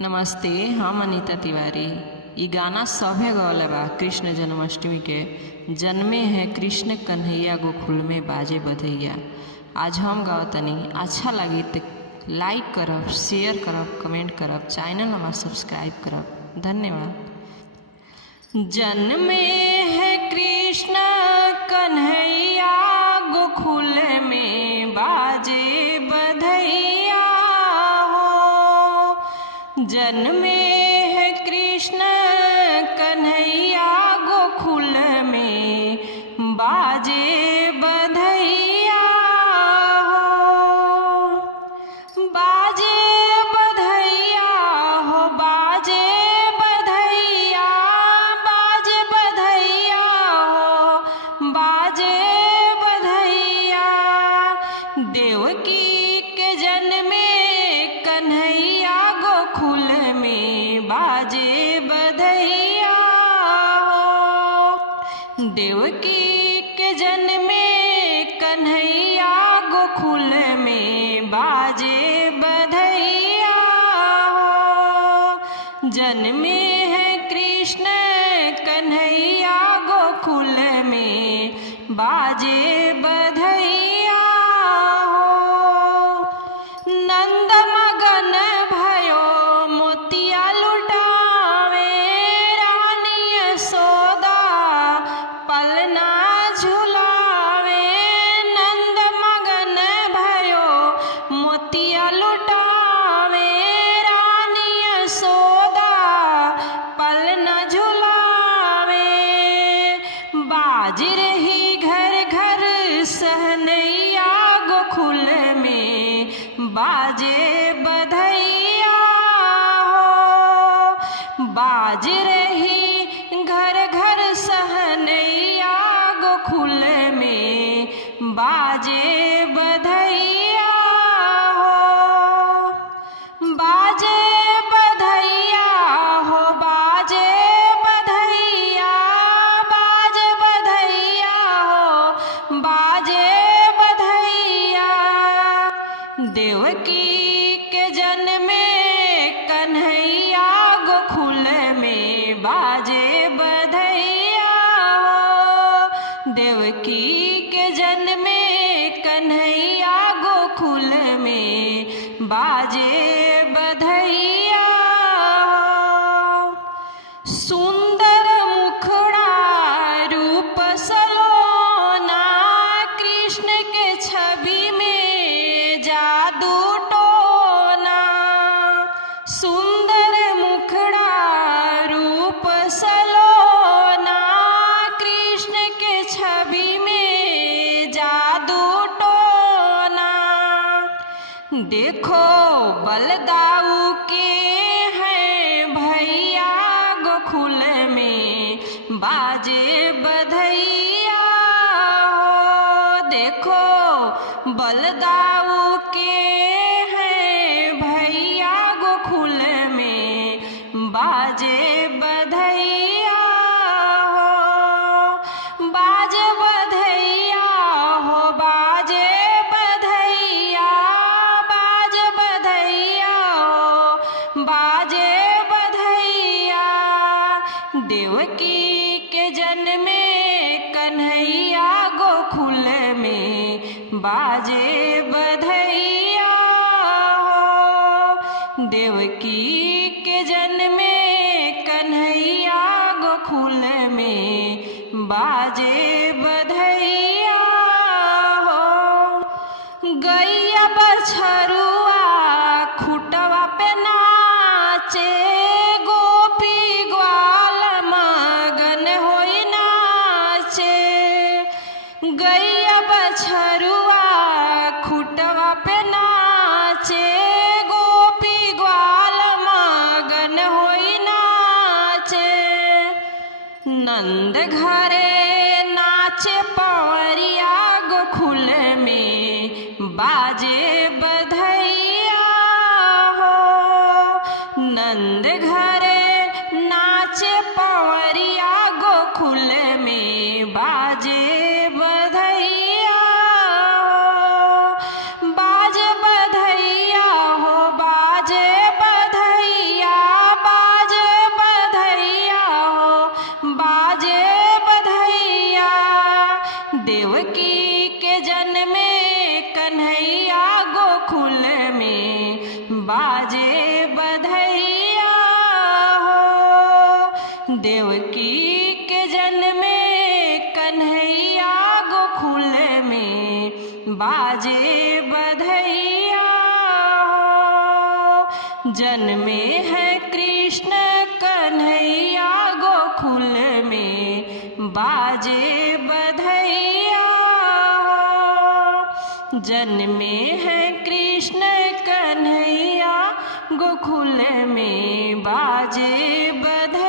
नमस्ते, हम अनीता तिवारी। ई गाना सभे गौले बा कृष्ण जन्माष्टमी के। जन्मे है कृष्ण कन्हैया गोकुल में बाजे बधैया। आज हम गावतनी, अच्छा लगी तो लाइक करब, शेयर करब, कमेंट करब, चैनल हमार सब्सक्राइब करब। धन्यवाद। जन्मे है कृष्ण कन्हैया गोकुल में बाजे बधैया हो। जन्मे है कृष्ण कन्हैया गोकुल में बाजे बधैया हो। बाजे बधैया हो, बाजे बधैया, बाजे बधैया हो, बाजे बधैया। देवकी के जन्मे कन्हैया गोकुल में बाजे बधैया हो। देवकी के जन्मे कन्हैया गोकुल में बाजे बधैया हो। जन्मे है कृष्ण कन्हैया गोकुल में बाजे बधैया हो। नंद मगन भयो मोतिया लुटावे, रानी यशोदा पलना झुलावे। नंद मगन भयो मोतिया लुटावे, रानी यशोदा पलना झुलावे। बाज रही घर घर सहनैया गोकुल में बाजे बधैया हो। बाज रही घर घर सहनैया गोकुल में बाजे बधैया हो। बाजे बधैया हो, बाजे बधैया, बाजे बधैया हो, बाजे बधैया। देवकी के जन्मे कन्हैया गोकुल में बाजे बधैया हो। देवकी के जन्मे कन्हैया गोकुल में बाजे बधैया हो। सुंदर मुखड़ा रूप सलोना, कृष्ण के छवि में जादू टोना। सुंदर मुखड़ा रूप सलोना, कृष्ण के छवि में जादू टोना। देखो बलदाऊ के हैं भैया गोकुल में बाजे बधैया हो। देखो बलदाऊ के हैं भैया गोकुल में बाजे बधैया हो। बाजे बधैया हो, बाजे बधैया, बाजे बधैया हो, बाजे बधैया। देवकी के जन्मे कन्हैया गोकुल में बाजे बधैया हो। देवकी के जन्मे कन्हैया गोकुल में बाजे बधैया हो। गैया बछरुआ खुटवा पे नाचे, गोपी ग्वाल मगन होई नाचे। गैया बछरुआ खुटवा पे नाचे, गोपी ग्वाल मगन होई नाचे। नंद घरे नाचे पवरिया गोकुल में बाजे बधैया हो। नंद घरे नाचे पवरिया गोकुल में बाजे बधैया हो। बाजे बधैया हो, बाजे बधैया, देवकी के जन्मे कन्हैया गोकुल में बाजे बधैया हो। जन्मे है कृष्ण कन्हैया गोकुल में बाजे बधैया हो। जन्मे है कृष्ण कन्हैया गोकुल में बाजे बधैया।